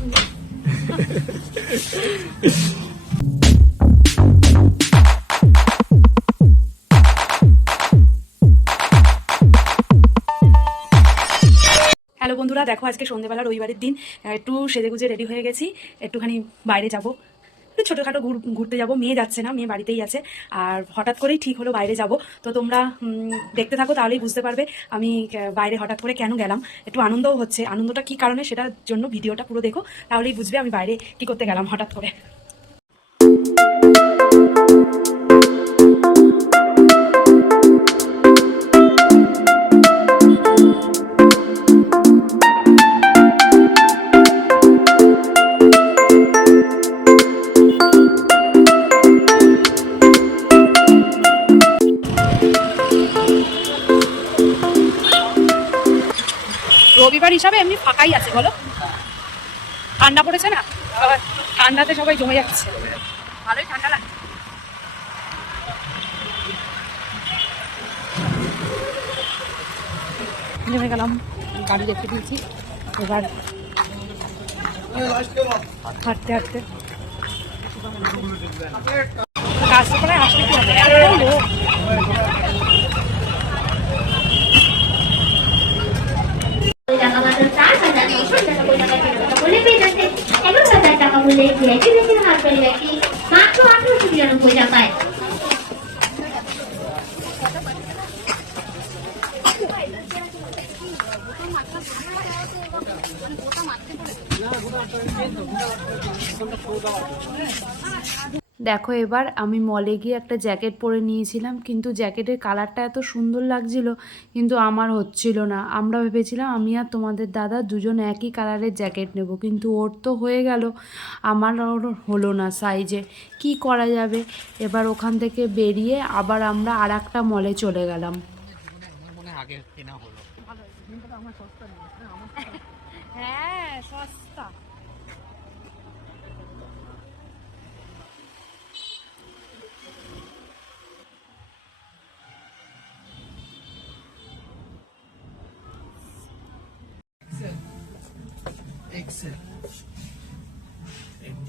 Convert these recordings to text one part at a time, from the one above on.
Hello বন্ধুরা, দেখো আজকে সন্ধেবেলা রবিবারের দিন। একটু সেজে গুজে রেডি হয়ে গেছি। একটুখানি বাইরে যাব। ছোটোখাটো ঘুরতে যাব। মেয়ে যাচ্ছে না, মেয়ে বাড়িতেই আছে। আর হঠাৎ করেই ঠিক হলো বাইরে যাব। তো তোমরা দেখতে থাকো, তাহলেই বুঝতে পারবে আমি বাইরে হঠাৎ করে কেন গেলাম। একটু আনন্দও হচ্ছে। আনন্দটা কি কারণে সেটার জন্য ভিডিওটা পুরো দেখো, তাহলেই বুঝবে আমি বাইরে কি করতে গেলাম হঠাৎ করে। রবিবার হিসাবে এমনি ফাঁকাই আছে, বলো? ঠান্ডা পড়েছে না? ঠান্ডাতে সবাই জমে যাচ্ছে। ভালোই ঠান্ডা লাগছে। গেলাম, গাড়ি রেখে দিয়েছি এবার হাঁটতে হাঁটতে। রাস্তাপাড়ায় আসলে কি হবে? চার হাজার টাকা পরিমাণে টাকা পেয়ে বেশি হাত পরিবারটি মাত্র আঠারোশো বিরানব্বই দেখো এবার আমি মলে গিয়ে একটা জ্যাকেট পরে নিয়েছিলাম কিন্তু জ্যাকেটের কালারটা এত সুন্দর লাগছিল কিন্তু আমার হচ্ছিল না। আমরা ভেবেছিলাম আমি আর তোমাদের দাদা দুজন একই কালারের জ্যাকেট নেব কিন্তু ওর তো হয়ে গেল আমার ওর হলো না সাইজে কি করা যাবে? এবার ওখান থেকে বেরিয়ে আবার আমরা আর একটা মলে চলে গেলাম। হ্যাঁ সস্তা। এক্সেল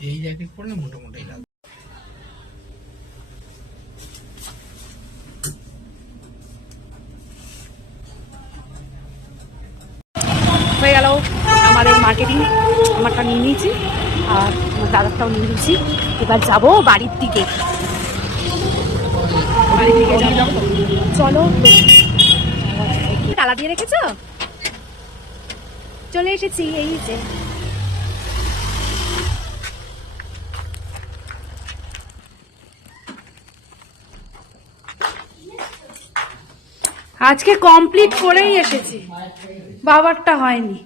এই জ্যাকেট পরলে মোটামুটি লাগবে হয়ে গেল আমাদের মার্কেটিং আমারটা নিয়ে নিয়েছি, আর দাদারটাও নিয়ে নিয়েছি। এবার যাব বাড়ির দিকে। বাড়ির দিকে চলো। তালা দিয়ে রেখেছ? চলে এসেছি, এই যে। আজকে কমপ্লিট করেই এসেছি। বাবারটা হয়নি।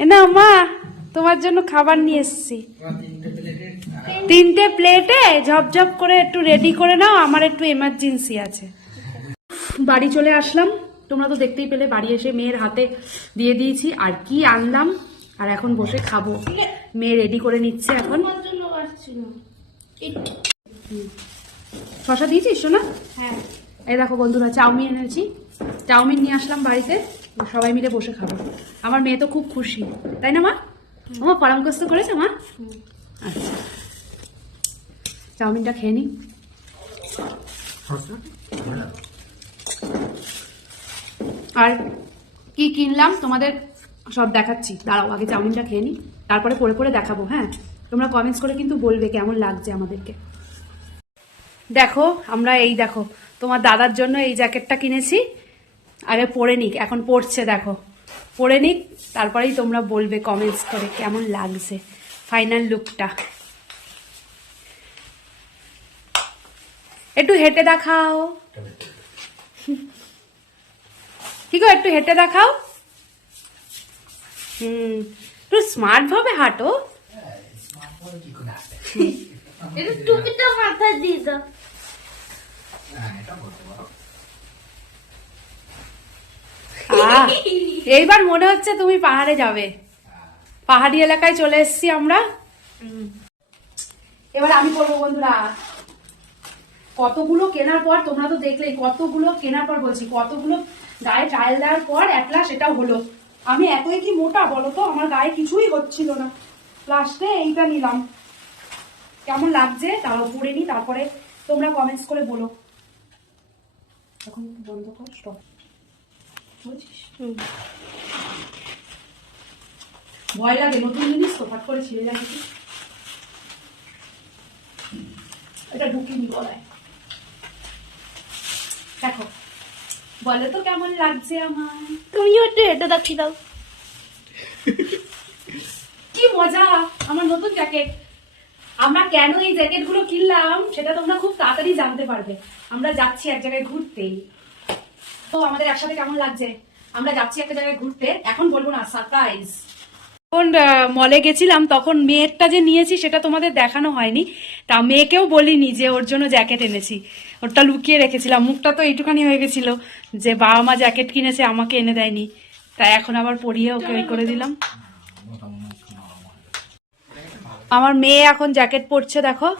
না, মা, তোমার জন্য খাবার নিয়ে এসেছি। তিনটে প্লেটে ঝপঝপ করে একটু রেডি করে নাও, আমার একটু এমার্জেন্সি আছে। বাড়ি চলে আসলাম। তোমরা তো দেখতেই পেলে বাড়ি এসে মেয়ের হাতে দিয়ে দিয়েছি। আর কি আনলাম? আর এখন বসে খাব। মেয়ে রেডি করে নিচ্ছে এখন। শশা দিয়েছিস শোনা হ্যাঁ। এই দেখো বন্ধুরা চাউমিন এনেছি। চাউমিন নিয়ে আসলাম বাড়িতে। সবাই মিলে বসে খাব। আমার মেয়ে তো খুব খুশি। তাই না মা? আমার পরামর্শ করেছে মা। আচ্ছা। চাউমিনটা খেয়ে নি। আর কি কিনলাম? তোমাদের সব দেখাচ্ছি। দাঁড়াও, আগে চাউমিনটা খেয়ে নি। তারপরে পরে পরে দেখাবো হ্যাঁ? তোমরা কমেন্টস করে কিন্তু বলবে কেমন লাগছে আমাদেরকে। দেখো, আমরা এই দেখো, তোমার দাদার জন্য এই জ্যাকেটটা কিনেছি। আগে পরে নিক, এখন পড়ছে দেখো। পরে নিক, তারপরেই তোমরা বলবে কমেন্টস করে কেমন লাগছে ফাইনাল লুকটা একটু হেঁটে দেখাও। কি গো একটু হেঁটে দেখাও। হুম একটু স্মার্ট ভাবে হাঁটো। টুপিটা মাথায় দিয়ে দাও। আহ, এইবার মনে হচ্ছে তুমি পাহাড়ে যাবে। পাহাড়ি এলাকায় চলে এসেছি আমরা। এবার আমি করব বন্ধুরা কতগুলো কেনার পর তোমরা তো দেখলেই কতগুলো কেনার পর বলছি কতগুলো গায়ে ট্রায়াল দেওয়ার পর একলা সেটা হলো। আমি এতই কি মোটা বলো তো? আমার গায়ে কিছুই হচ্ছিল না। লাস্টে এইটা নিলাম। কেমন লাগছে? তারাও পরে নি তারপরে তোমরা কমেন্টস করে বলো। এখন বন্ধ কর স্টপ ভয় লাগে নতুন জিনিস তো ফাট করে ছিঁড়ে নাকি? এটা ঢুকিনি গলায়। দেখো বলে তো কেমন লাগছে আমার? তুমিও একটু এটা দেখি দাও। কি মজা আমার নতুন জ্যাকেট আমরা কেন এই জ্যাকেটগুলো কিনলাম সেটা তোমরা খুব তাড়াতাড়ি জানতে পারবে। আমরা যাচ্ছি এক জায়গায় ঘুরতেই তো আমাদের একসাথে কেমন লাগছে? আমরা যাচ্ছি একটা জায়গায় ঘুরতে। এখন বলব না সারপ্রাইজ যখন মলে গেছিলাম, তখন মেয়েরটা যে নিয়েছি, সেটা তোমাদের দেখানো হয়নি। তা মেয়েকেও বলিনি যে ওর জন্য জ্যাকেট এনেছি। ওরটা লুকিয়ে রেখেছিলাম। মুখটা তো এইটুখানি হয়ে গেছিল যে বাবা মা জ্যাকেট কিনেছে, আমাকে এনে দেয়নি। তাই এখন আবার পরিয়ে ওকে ওই করে দিলাম। আমার মেয়ে এখন জ্যাকেট পরছে, দেখো।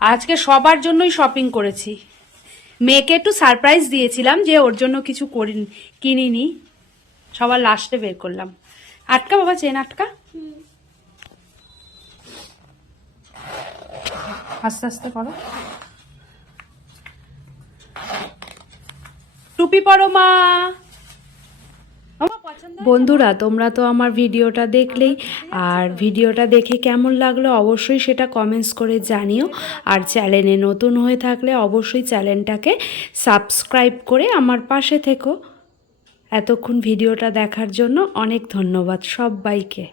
আজকে সবার জন্যই শপিং করেছি। মেয়েকে একটু সারপ্রাইজ দিয়েছিলাম যে ওর জন্য কিছু করিনি কিনিনি। সবার লাস্টে বের করলাম। আটকা বাবা, চেন আটকা? আস্তে আস্তে করো। টুপি পরো মা। বন্ধুরা, তোমরা তো আমার ভিডিওটা দেখলেই, আর ভিডিওটা দেখে কেমন লাগল অবশ্যই সেটা কমেন্টস করে জানিও। আর চ্যানেলে নতুন হয়ে থাকলে অবশ্যই চ্যানেলটাকে সাবস্ক্রাইব করে আমার পাশে থেকো। এতক্ষণ ভিডিওটা দেখার জন্য অনেক ধন্যবাদ সবাইকে।